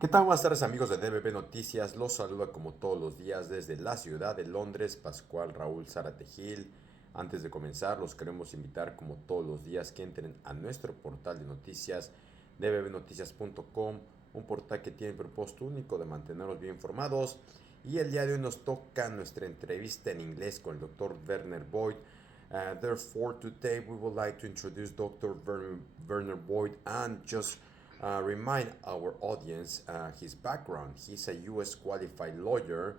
¿Qué tal? Buenas tardes amigos de DBB Noticias. Los saluda como todos los días desde la ciudad de Londres, Pascual Raúl Zárate Gil. Antes de comenzar, los queremos invitar como todos los días que entren a nuestro portal de noticias dbbnoticias.com, un portal que tiene el propósito único de mantenerlos bien informados. Y el día de hoy nos toca nuestra entrevista en inglés con el doctor Werner Voigt. Therefore, today we would like to introduce Dr. Werner Voigt and just remind our audience his background. He's a U.S. qualified lawyer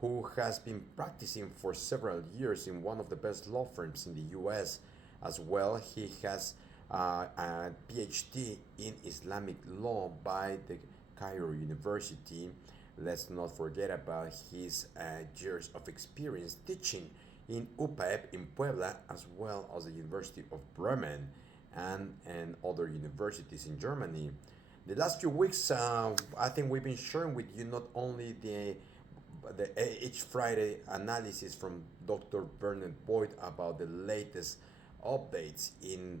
who has been practicing for several years in one of the best law firms in the U.S. As well, he has a PhD in Islamic law by the Cairo University. Let's not forget about his years of experience teaching in UPAEP in Puebla, as well as the University of Bremen and other universities in Germany. The last few weeks, I think we've been sharing with you not only the each Friday analysis from Dr. Werner Voigt about the latest updates in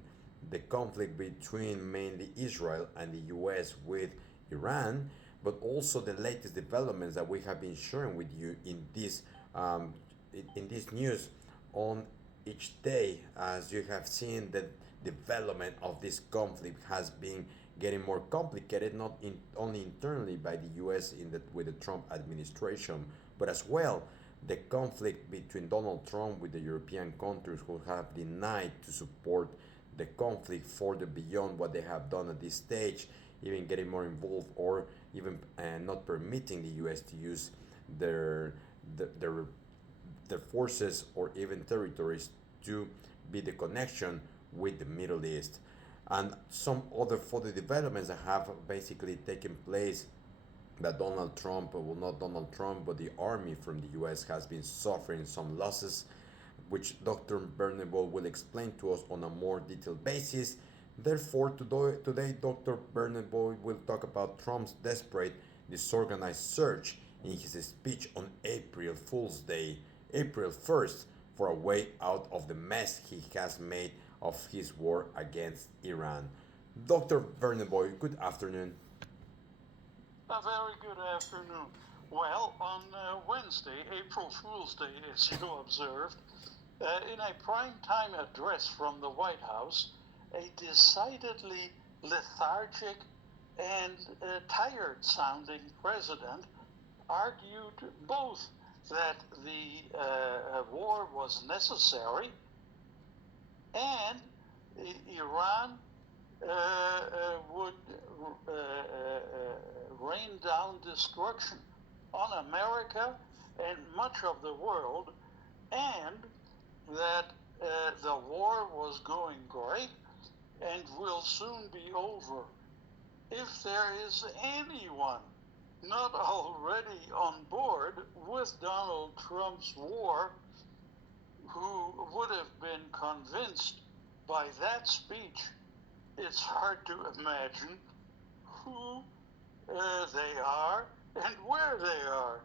the conflict between mainly Israel and the US with Iran, but also the latest developments that we have been sharing with you um, in this news on each day. As you have seen, the development of this conflict has been getting more complicated, not only internally by the U.S. With the Trump administration, but as well the conflict between Donald Trump with the European countries who have denied to support the conflict further beyond what they have done at this stage, even getting more involved or even not permitting the U.S. to use their their their forces or even territories to be the connection with the Middle East. And some other further developments that have basically taken place, that Donald Trump, well, not Donald Trump, but the army from the US has been suffering some losses, which Dr. Bernabeu will explain to us on a more detailed basis. Therefore, today Dr. Bernabeu will talk about Trump's desperate, disorganized search in his speech on April Foolsday, April 1st, for a way out of the mess he has made of his war against Iran. Dr. Bernabeu, good afternoon. A very good afternoon. Well, on Wednesday, April Fool's Day, as you observed, in a prime-time address from the White House, a decidedly lethargic and tired-sounding president argued both that the war was necessary and Iran would rain down destruction on America and much of the world, and that the war was going great and will soon be over. If there is anyone not already on board with Donald Trump's war who would have been convinced by that speech, it's hard to imagine who they are and where they are.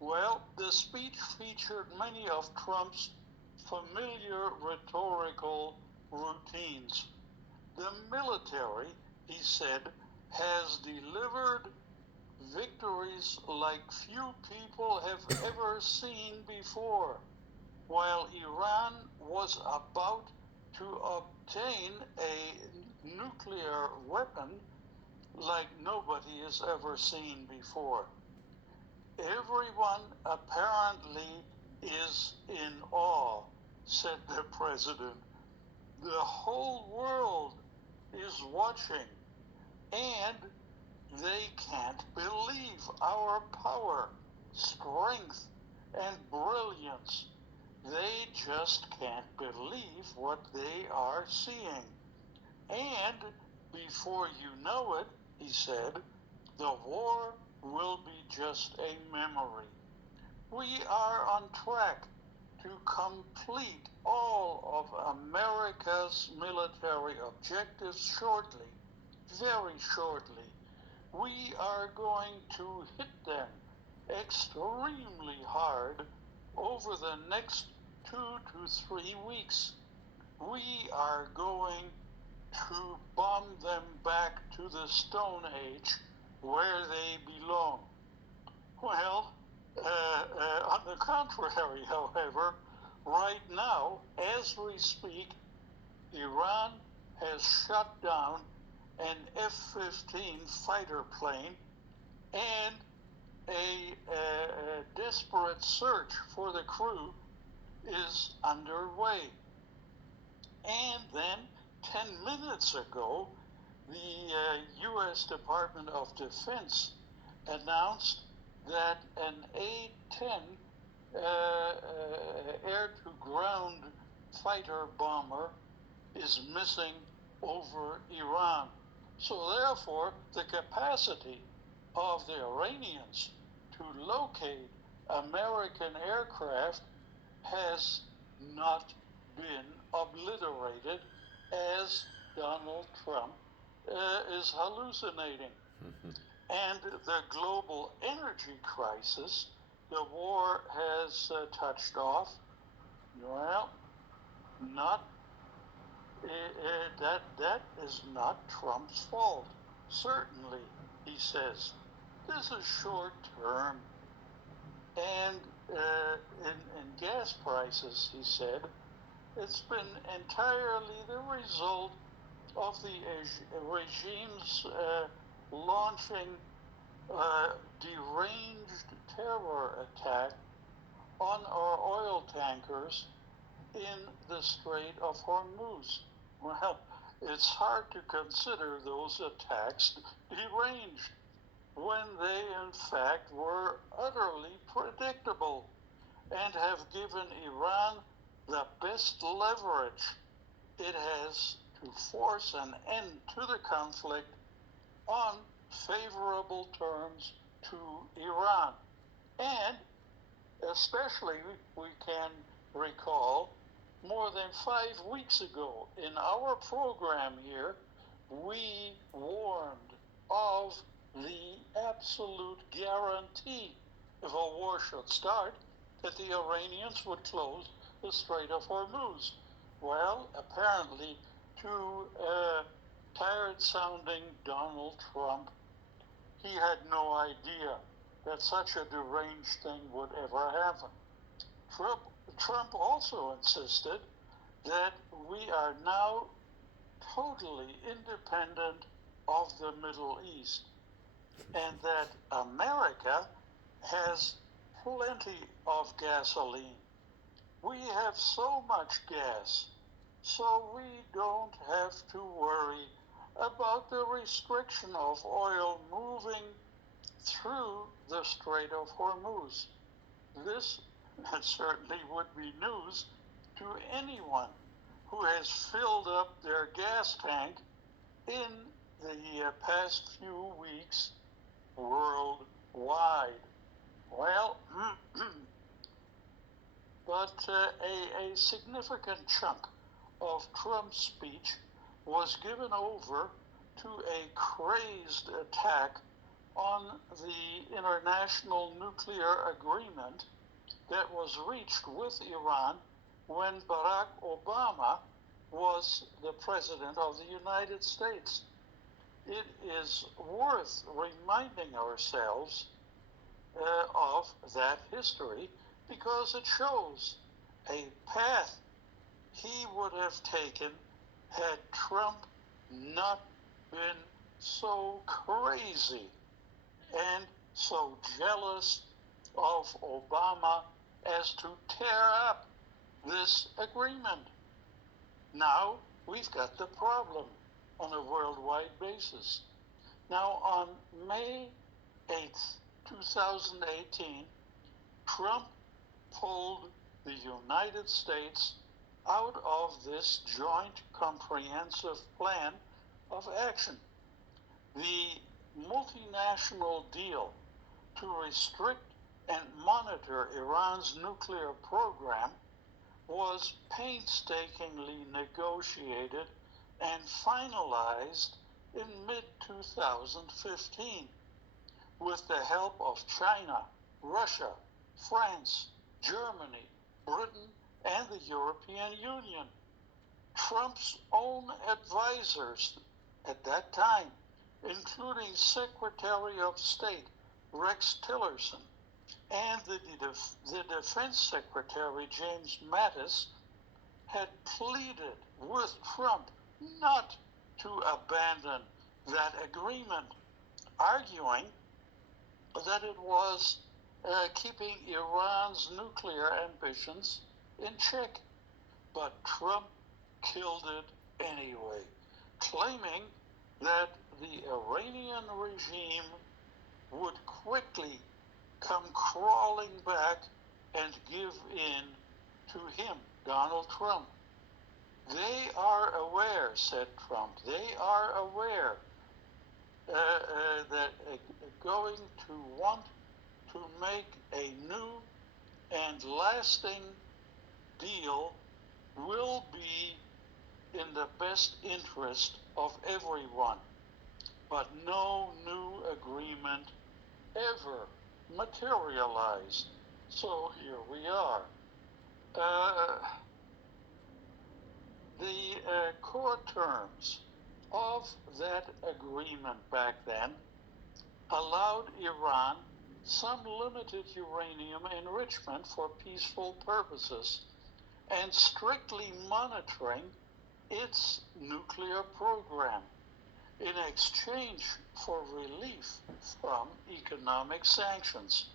Well, the speech featured many of Trump's familiar rhetorical routines. The military, he said, has delivered victories like few people have ever seen before, while Iran was about to obtain a nuclear weapon like nobody has ever seen before. Everyone apparently is in awe, said the president. The whole world is watching, and they can't believe our power, strength, and brilliance. They just can't believe what they are seeing. And before you know it, he said, the war will be just a memory. We are on track to complete all of America's military objectives shortly, very shortly. We are going to hit them extremely hard over the next 2 to 3 weeks. We are going to bomb them back to the Stone Age where they belong. Well, on the contrary, however, right now, as we speak, Iran has shut down an F-15 fighter plane, and a desperate search for the crew is underway. And then 10 minutes ago, the U.S. Department of Defense announced that an A-10 air-to-ground fighter bomber is missing over Iran. So therefore, the capacity of the Iranians to locate American aircraft has not been obliterated, as Donald Trump is hallucinating. And the global energy crisis, the war has touched off. Well, not that is not Trump's fault. Certainly, he says, this is short term. And in gas prices, he said, it's been entirely the result of the regime's launching deranged terror attack on our oil tankers in the Strait of Hormuz. Well, it's hard to consider those attacks deranged when they in fact were utterly predictable and have given Iran the best leverage it has to force an end to the conflict on favorable terms to Iran. And especially, we can recall, more than 5 weeks ago in our program here, we warned of the absolute guarantee, if a war should start, that the Iranians would close the Strait of Hormuz. Well, apparently, to tired-sounding Donald Trump, he had no idea that such a deranged thing would ever happen. Trump also insisted that we are now totally independent of the Middle East and that America has plenty of gasoline. We have so much gas, so we don't have to worry about the restriction of oil moving through the Strait of Hormuz. This certainly would be news to anyone who has filled up their gas tank in the past few weeks worldwide. Well, but a significant chunk of Trump's speech was given over to a crazed attack on the international nuclear agreement that was reached with Iran when Barack Obama was the president of the United States. It is worth reminding ourselves of that history because it shows a path he would have taken had Trump not been so crazy and so jealous of Obama as to tear up this agreement. Now we've got the problem on a worldwide basis. Now on May 8th, 2018, Trump pulled the United States out of this joint comprehensive plan of action. The multinational deal to restrict and monitor Iran's nuclear program was painstakingly negotiated and finalized in mid-2015 with the help of China, Russia, France, Germany, Britain, and the European Union. Trump's own advisors at that time including Secretary of State Rex Tillerson and the Defense Secretary James Mattis, had pleaded with Trump not to abandon that agreement, arguing that it was keeping Iran's nuclear ambitions in check. But Trump killed it anyway, claiming that the Iranian regime would quickly come crawling back and give in to him, Donald Trump. They are aware, said Trump, they are aware that going to want to make a new and lasting deal will be in the best interest of everyone. But no new agreement ever materialized. So here we are. The core terms of that agreement back then allowed Iran some limited uranium enrichment for peaceful purposes and strictly monitoring its nuclear program in exchange for relief from economic sanctions.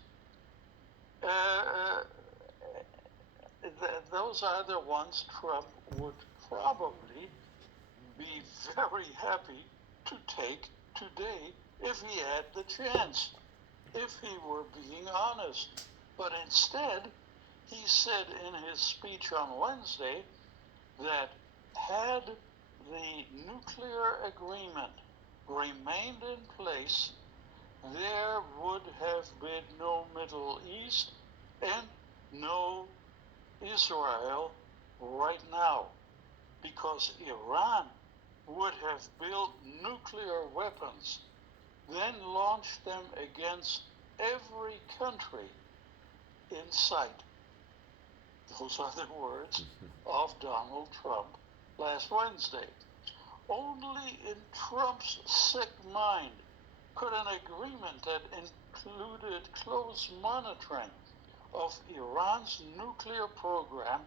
Those are the ones Trump would probably be very happy to take today if he had the chance, if he were being honest. But instead, he said in his speech on Wednesday that had the nuclear agreement remained in place, there would have been no Middle East and no Israel right now, because Iran would have built nuclear weapons, then launched them against every country in sight. Those are the words of Donald Trump last Wednesday. Only in Trump's sick mind could an agreement that included close monitoring of Iran's nuclear program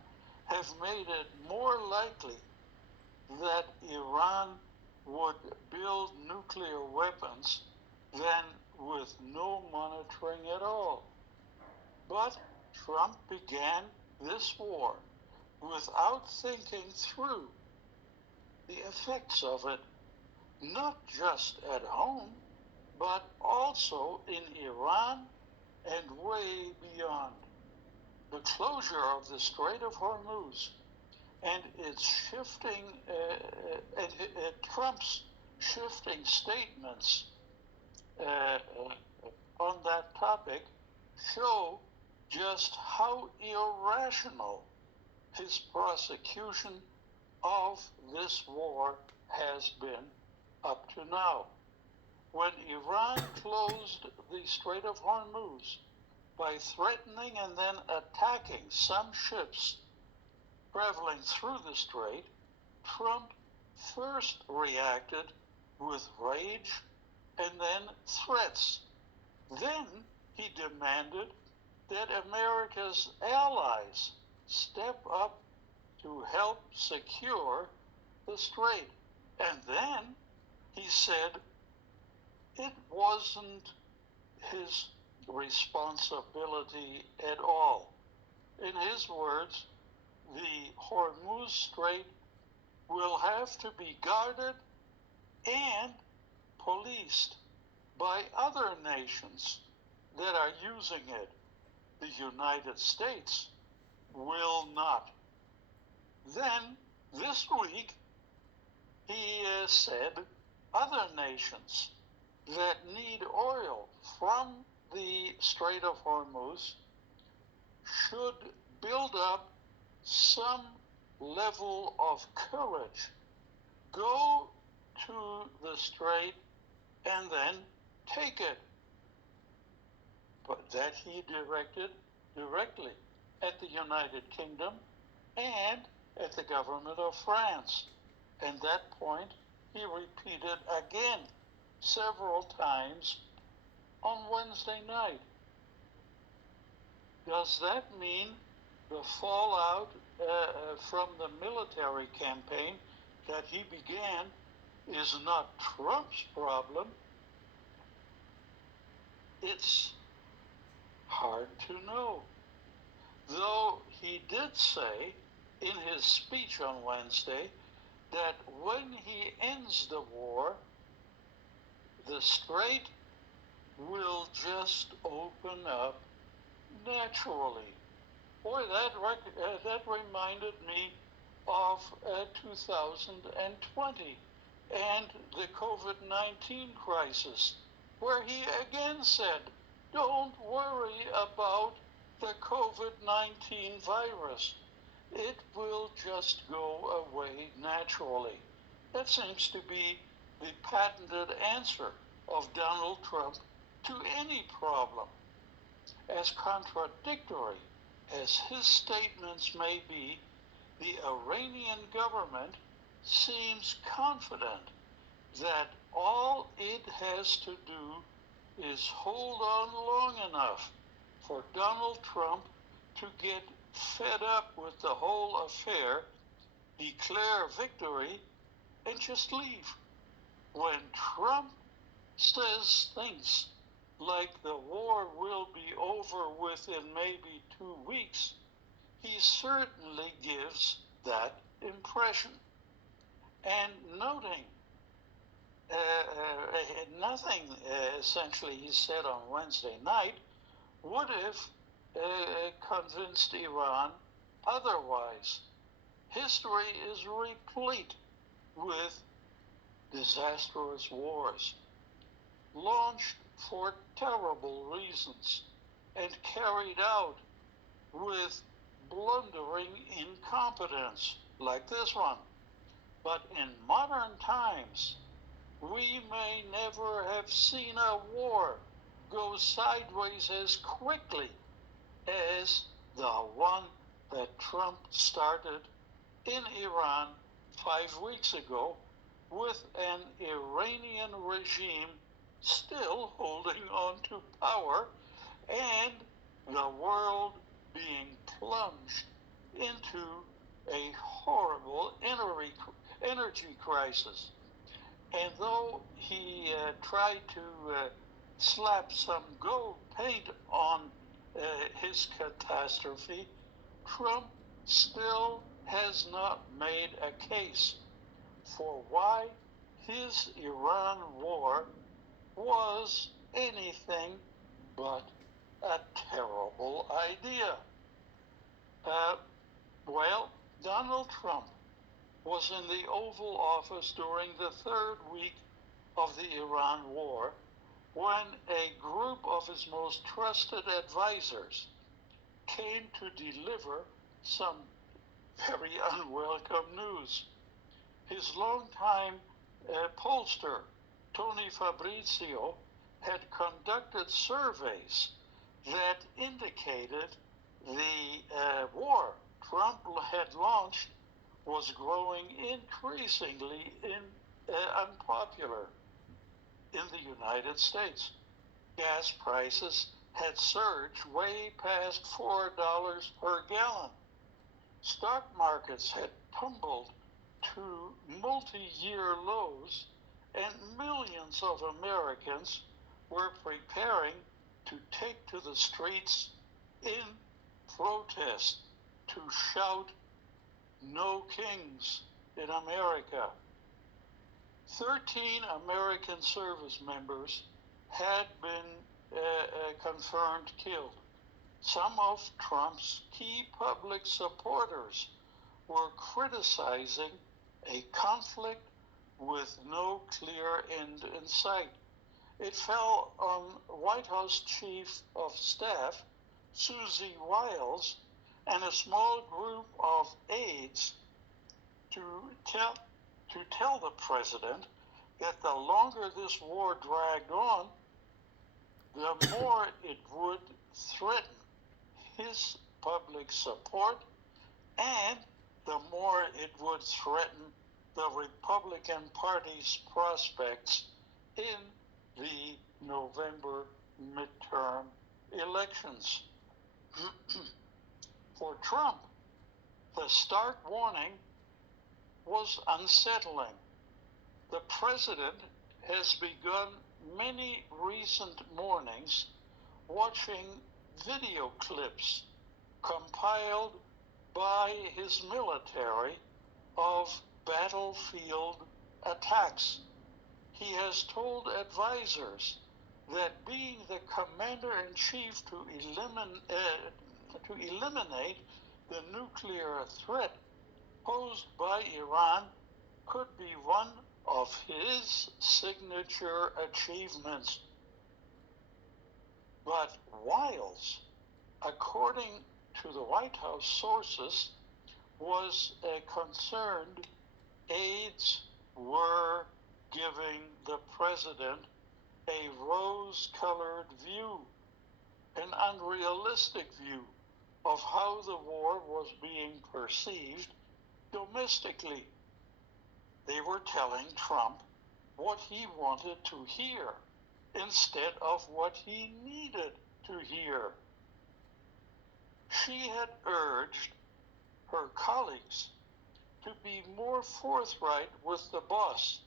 have made it more likely that Iran would build nuclear weapons than with no monitoring at all. But Trump began this war without thinking through the effects of it, not just at home, but also in Iran and way beyond. The closure of the Strait of Hormuz and its shifting, Trump's shifting statements on that topic show just how irrational his prosecution of this war has been up to now. When Iran closed the Strait of Hormuz by threatening and then attacking some ships traveling through the strait, Trump first reacted with rage and then threats. Then he demanded that America's allies step up to help secure the strait. And then he said it wasn't his responsibility at all. In his words, the Hormuz Strait will have to be guarded and policed by other nations that are using it. The United States will not. Then, this week, he said other nations that need oil from the Strait of Hormuz should build up some level of courage, go to the strait and then take it. But that he directed directly at the United Kingdom and at the government of France. And that point he repeated again several times on Wednesday night. Does that mean the fallout from the military campaign that he began is not Trump's problem? It's hard to know. Though he did say in his speech on Wednesday that when he ends the war, the strait will just open up naturally. Boy, that reminded me of 2020 and the COVID-19 crisis, where he again said, don't worry about the COVID-19 virus. It will just go away naturally. That seems to be the patented answer of Donald Trump to any problem. As contradictory as his statements may be, the Iranian government seems confident that all it has to do is hold on long enough for Donald Trump to get fed up with the whole affair, declare victory, and just leave. When Trump says things like the war will be over within maybe 2 weeks, he certainly gives that impression. And noting nothing essentially he said on Wednesday night would have convinced Iran otherwise. History is replete with disastrous wars, launched for terrible reasons and carried out with blundering incompetence, like this one. But in modern times, we may never have seen a war go sideways as quickly as the one that Trump started in Iran 5 weeks ago, with an Iranian regime still holding on to power and the world being plunged into a horrible energy crisis. And though he tried to slap some gold paint on his catastrophe, Trump still has not made a case for why his Iran war was anything but a terrible idea. Well, Donald Trump was in the Oval Office during the third week of the Iran war when a group of his most trusted advisors came to deliver some very unwelcome news. His longtime pollster, Tony Fabrizio, had conducted surveys that indicated the war Trump had launched was growing increasingly unpopular in the United States. Gas prices had surged way past $4 per gallon. Stock markets had tumbled to multi-year lows, and millions of Americans were preparing to take to the streets in protest to shout, "No kings in America." 13 American service members had been confirmed killed. Some of Trump's key public supporters were criticizing a conflict with no clear end in sight. It fell on White House Chief of Staff Susie Wiles and a small group of aides to tell the president that the longer this war dragged on, the more it would threaten his public support and the more it would threaten the Republican Party's prospects in the November midterm elections. For Trump, the stark warning was unsettling. The president has begun many recent mornings watching video clips compiled by his military of battlefield attacks. He has told advisors that being the commander-in-chief to eliminate the nuclear threat posed by Iran could be one of his signature achievements. But Wiles, according to the White House sources, was concerned aides were giving the president a rose-colored view, an unrealistic view of how the war was being perceived domestically. They were telling Trump what he wanted to hear instead of what he needed to hear. She had urged her colleagues to be more forthright with the boss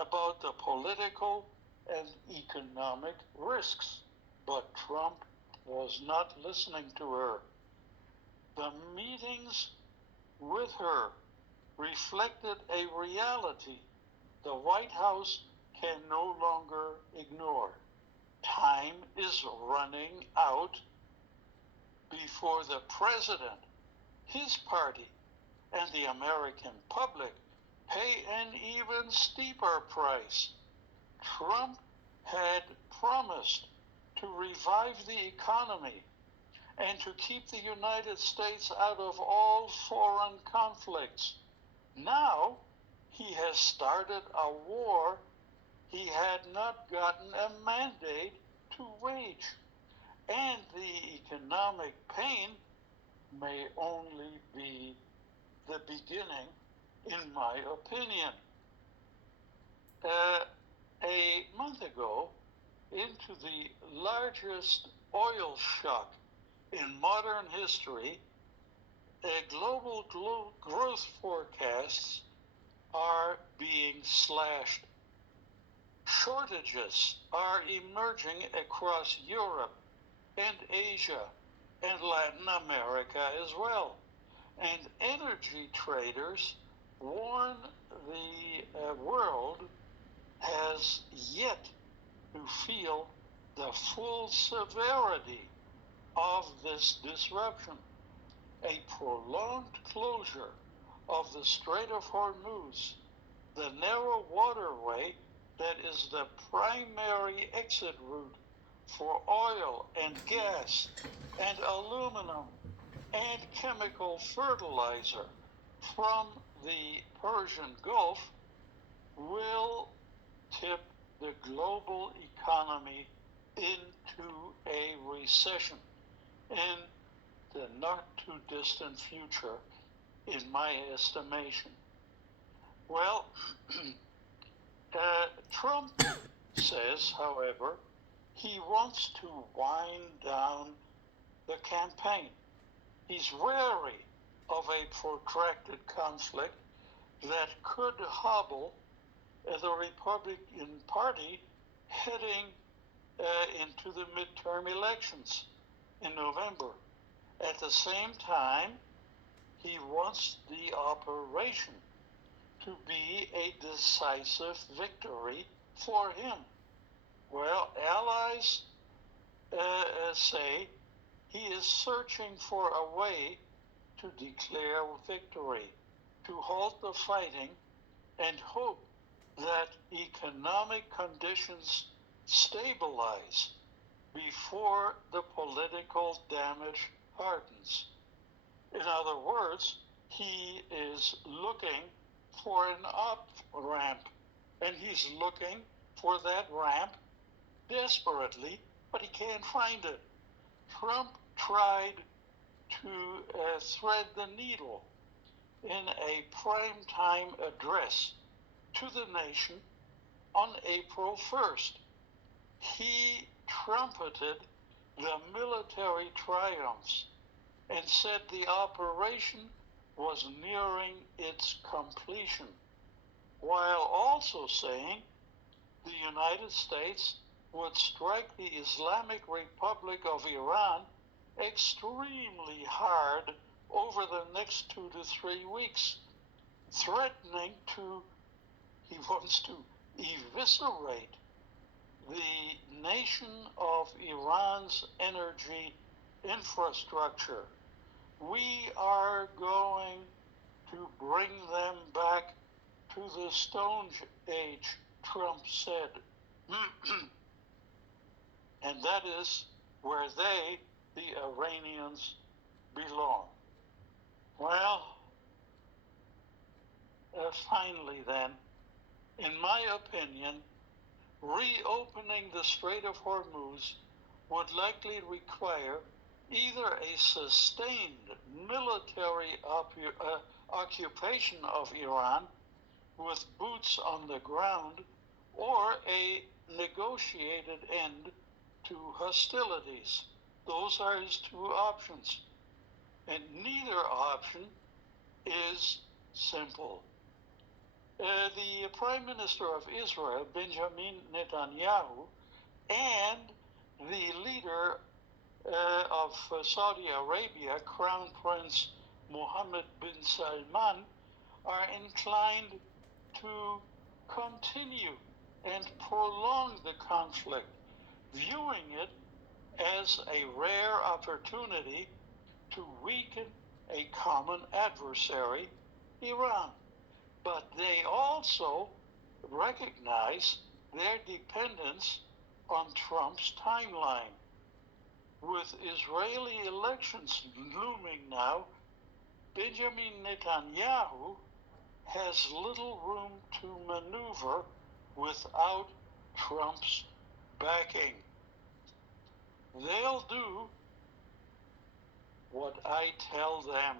about the political and economic risks, but Trump was not listening to her. The meetings with her reflected a reality the White House can no longer ignore. Time is running out before the president, his party, and the American public pay an even steeper price. Trump had promised to revive the economy and to keep the United States out of all foreign conflicts. Now he has started a war he had not gotten a mandate to wage, and the economic pain may only be the beginning, in my opinion. A month ago, into the largest oil shock in modern history, global growth forecasts are being slashed. Shortages are emerging across Europe and Asia and Latin America as well. And energy traders warn the world has yet to feel the full severity of this disruption. A prolonged closure of the Strait of Hormuz, the narrow waterway that is the primary exit route for oil and gas and aluminum and chemical fertilizer from the Persian Gulf, will tip the global economy into a recession in the not too distant future, in my estimation. Well, Trump says, however, he wants to wind down the campaign. He's wary of a protracted conflict that could hobble the Republican Party heading into the midterm elections in November. At the same time, he wants the operation to be a decisive victory for him. Well, allies say he is searching for a way to declare victory, to halt the fighting, and hope that economic conditions stabilize before the political damage hardens. In other words, he is looking for an up-ramp, and he's looking for that ramp desperately, but he can't find it. Trump tried to thread the needle in a primetime address to the nation on April 1st. He trumpeted the military triumphs and said the operation was nearing its completion, while also saying the United States would strike the Islamic Republic of Iran extremely hard over the next 2 to 3 weeks, threatening he wants to eviscerate the nation of Iran's energy infrastructure. We are going to bring them back to the Stone Age, Trump said. And that is where they, the Iranians, belong. Well, finally then, in my opinion, reopening the Strait of Hormuz would likely require either a sustained military occupation of Iran with boots on the ground, or a negotiated end to hostilities. Those are his two options. And neither option is simple. The Prime Minister of Israel, Benjamin Netanyahu, and the leader of Saudi Arabia, Crown Prince Mohammed bin Salman, are inclined to continue and prolong the conflict, viewing it as a rare opportunity to weaken a common adversary, Iran. But they also recognize their dependence on Trump's timeline. With Israeli elections looming now, Benjamin Netanyahu has little room to maneuver without Trump's backing. They'll do what I tell them.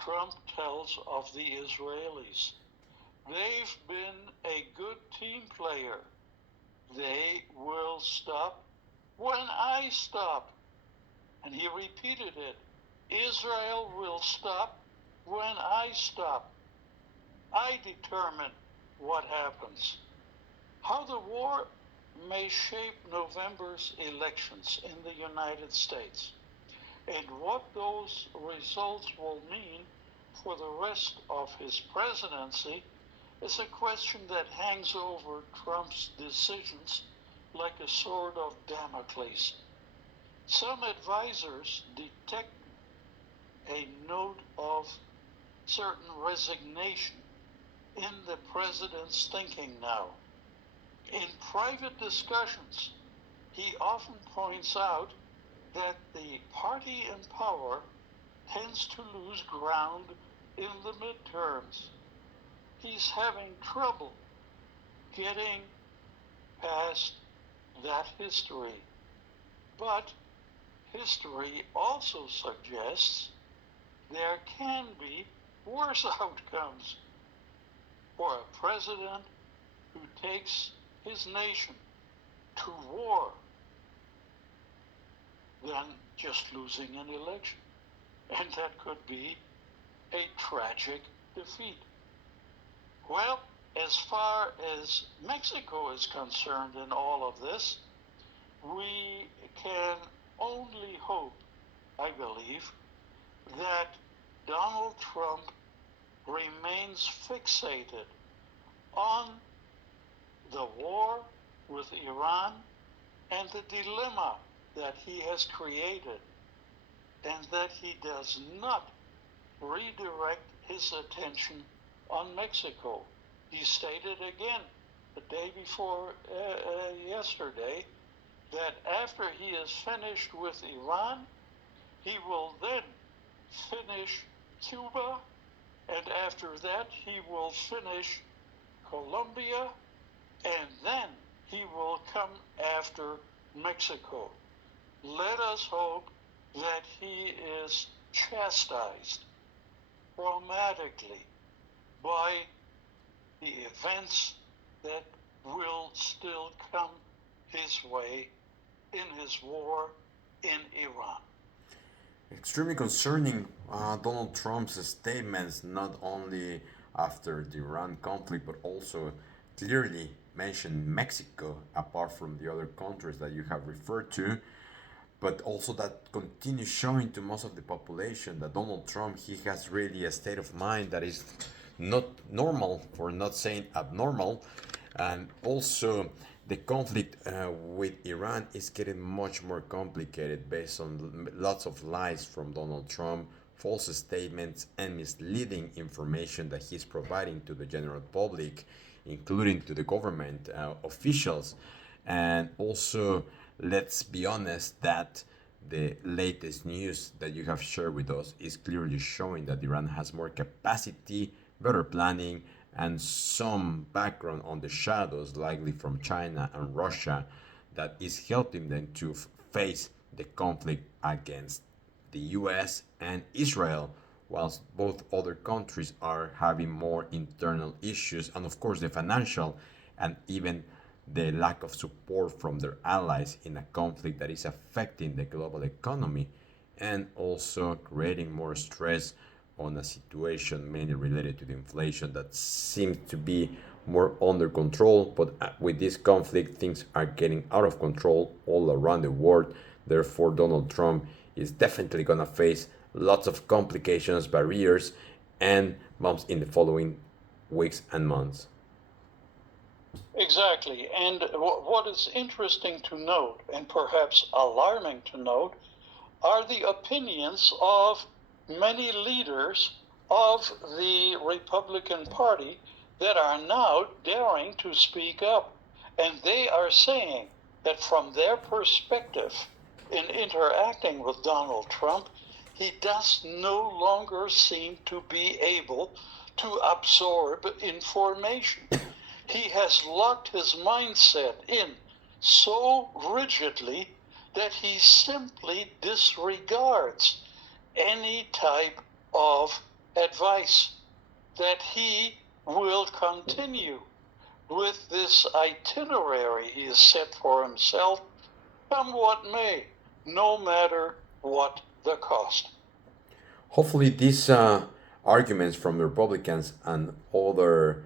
Trump tells of the Israelis. They've been a good team player. They will stop when I stop. And he repeated it. Israel will stop when I stop. I determine what happens. How the war may shape November's elections in the United States, and what those results will mean for the rest of his presidency is a question that hangs over Trump's decisions like a sword of Damocles. Some advisors detect a note of certain resignation in the president's thinking now. In private discussions, he often points out that the party in power tends to lose ground in the midterms. He's having trouble getting past that history. But history also suggests there can be worse outcomes for a president who takes his nation to war than just losing an election. And that could be a tragic defeat. Well, as far as Mexico is concerned in all of this, we can only hope, I believe, that Donald Trump remains fixated on the war with Iran and the dilemma that he has created, and that he does not redirect his attention on Mexico. He stated again the day before yesterday that after he is finished with Iran, he will then finish Cuba, and after that he will finish Colombia, and then he will come after Mexico. Let us hope that he is chastised dramatically by the events that will still come his way in his war in Iran. Extremely concerning Donald Trump's statements, not only after the Iran conflict, but also clearly mentioned Mexico, apart from the other countries that you have referred to, but also that continues showing to most of the population that Donald Trump, he has really a state of mind that is not normal, for not saying abnormal, and also the conflict with Iran is getting much more complicated based on lots of lies from Donald Trump, false statements, and misleading information that he's providing to the general public, including to the government officials. And also, let's be honest that the latest news that you have shared with us is clearly showing that Iran has more capacity, better planning, and some background on the shadows, likely from China and Russia, that is helping them to face the conflict against the US and Israel, whilst both other countries are having more internal issues, and of course, the financial and even the lack of support from their allies in a conflict that is affecting the global economy and also creating more stress on a situation mainly related to the inflation that seems to be more under control. But with this conflict, things are getting out of control all around the world. Therefore, Donald Trump is definitely going to face lots of complications, barriers, and bumps in the following weeks and months. Exactly. And what is interesting to note, and perhaps alarming to note, are the opinions of many leaders of the Republican Party that are now daring to speak up. And they are saying that from their perspective in interacting with Donald Trump, he does no longer seem to be able to absorb information. He has locked his mindset in so rigidly that he simply disregards any type of advice, that he will continue with this itinerary he has set for himself, come what may, no matter what the cost. Hopefully, these arguments from the Republicans and other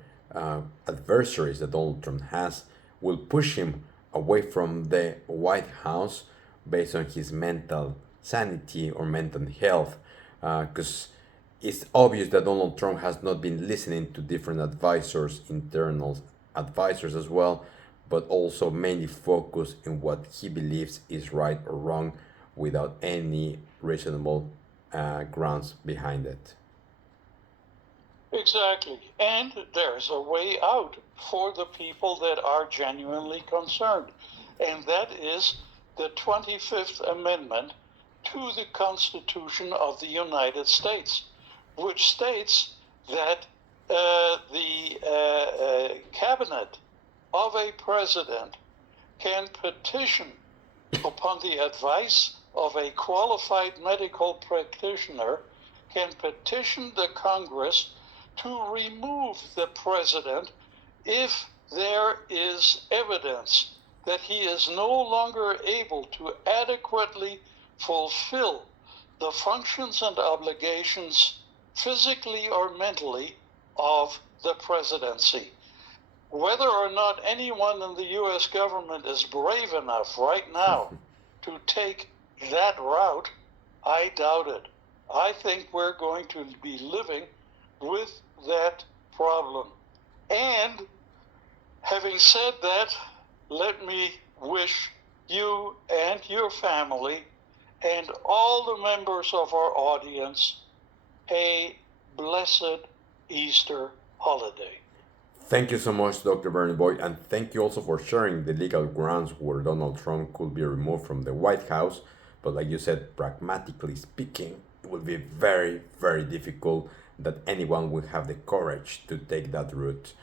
adversaries that Donald Trump has will push him away from the White House based on his mental sanity or mental health. Because it's obvious that Donald Trump has not been listening to different advisors, internal advisors as well, but also mainly focused in what he believes is right or wrong without any reasonable grounds behind it. Exactly. And there's a way out for the people that are genuinely concerned. And that is the 25th Amendment to the Constitution of the United States, which states that the cabinet of a president can petition, upon the advice of a qualified medical practitioner, can petition the Congress to remove the president if there is evidence that he is no longer able to adequately fulfill the functions and obligations, physically or mentally, of the presidency. Whether or not anyone in the U.S. government is brave enough right now to take that route, I doubt it. I think we're going to be living with that problem. And having said that, let me wish you and your family and all the members of our audience a blessed Easter holiday. Thank you so much, Dr. Werner Voigt, and thank you also for sharing the legal grounds where Donald Trump could be removed from the White House. But like you said, pragmatically speaking, it will be very, very difficult that anyone will have the courage to take that route.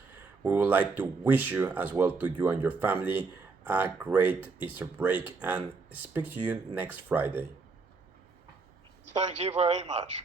We would like to wish you, as well to you and your family, a great Easter break and speak to you next Friday. Thank you very much.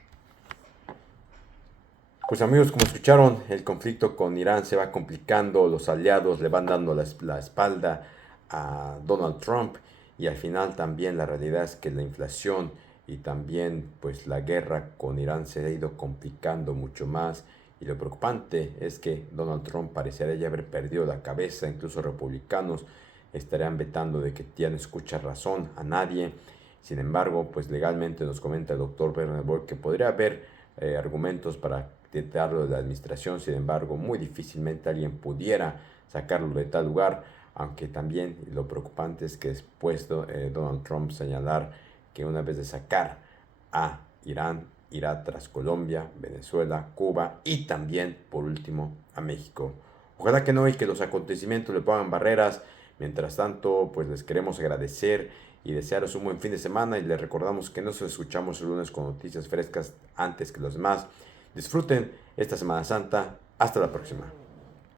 Pues amigos, como escucharon, el conflicto con Irán se va complicando, los aliados le van dando la espalda a Donald Trump y al final también la realidad es que la inflación y también pues la guerra con Irán se ha ido complicando mucho más y lo preocupante es que Donald Trump parecería ya haber perdido la cabeza, incluso republicanos estarían vetando de que ya no escucha razón a nadie. Sin embargo, pues legalmente nos comenta el doctor Werner Voigt que podría haber argumentos para quitarlo de la administración, sin embargo, muy difícilmente alguien pudiera sacarlo de tal lugar, aunque también lo preocupante es que después Donald Trump señalar que una vez de sacar a Irán, irá tras Colombia, Venezuela, Cuba y también, por último, a México. Ojalá que no y que los acontecimientos le pongan barreras. Mientras tanto, pues les queremos agradecer y desearos un buen fin de semana y les recordamos que nos escuchamos el lunes con noticias frescas antes que los demás. Disfruten esta Semana Santa. Hasta la próxima.